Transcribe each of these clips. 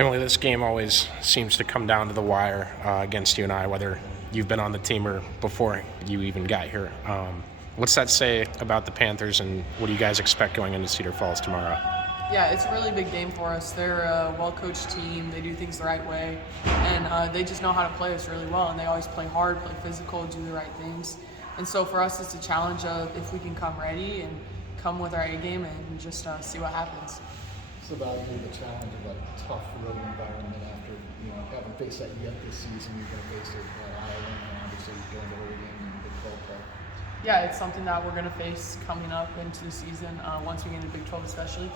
Emily, this game always seems to come down to the wire against you and I, whether you've been on the team or before you even got here. What's that say about the Panthers, and what do you guys expect going into Cedar Falls tomorrow? Yeah, it's a really big game for us. They're a well-coached team. They do things the right way, and they just know how to play us really well. And they always play hard, play physical, do the right things. And so for us, it's a challenge of if we can come ready and come with our A game and just see what happens. It's about the challenge of a tough road environment after haven't faced that yet this season. You're going to face it at Iowa, and obviously going to Oregon and Big 12 play. Yeah, it's something that we're going to face coming up into the season once we get into Big 12 especially.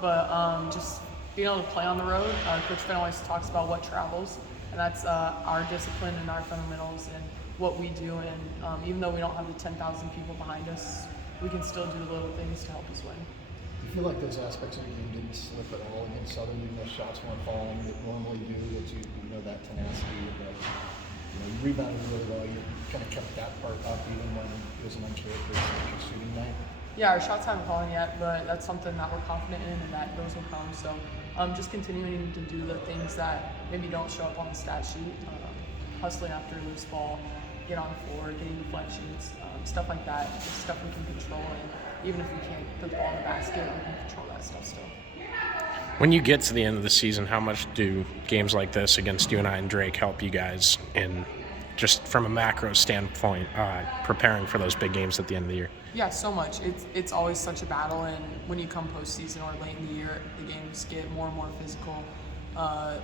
But just being able to play on the road, Coach Finn always talks about what travels, and that's our discipline and our fundamentals and what we do. And even though we don't have the 10,000 people behind us, we can still do the little things to help us win. Do you feel like those aspects of the game didn't slip at all against Southern? Even though shots weren't falling that normally do, that you know that tenacity, that you rebounded really well. You kind of kept that part up even when it was an uncharacteristic shooting night. Yeah, our shots haven't fallen yet, but that's something that we're confident in, and that those will come. So just continuing to do the things that maybe don't show up on the stat sheet, hustling after a loose ball, get on the floor, getting deflections, stuff like that. Just stuff we can control, and even if we can't put the ball in the basket, we can control that stuff still. When you get to the end of the season, how much do games like this against UNI and Drake help you guys in, just from a macro standpoint, preparing for those big games at the end of the year? Yeah, so much. It's always such a battle, and when you come postseason or late in the year, the games get more and more physical.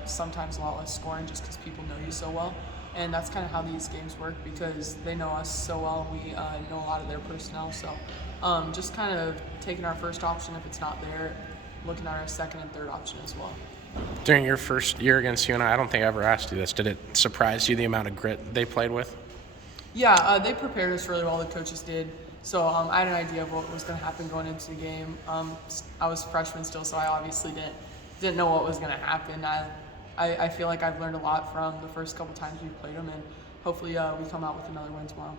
Sometimes a lot less scoring just because people know you so well. And that's kind of how these games work because they know us so well and we know a lot of their personnel. So just kind of taking our first option if it's not there, looking at our second and third option as well. During your first year against UNI, I don't think I ever asked you this. Did it surprise you the amount of grit they played with? Yeah, they prepared us really well, the coaches did. So I had an idea of what was going to happen going into the game. I was a freshman still, so I obviously didn't know what was going to happen. I feel like I've learned a lot from the first couple times we played them, and hopefully we come out with another win tomorrow.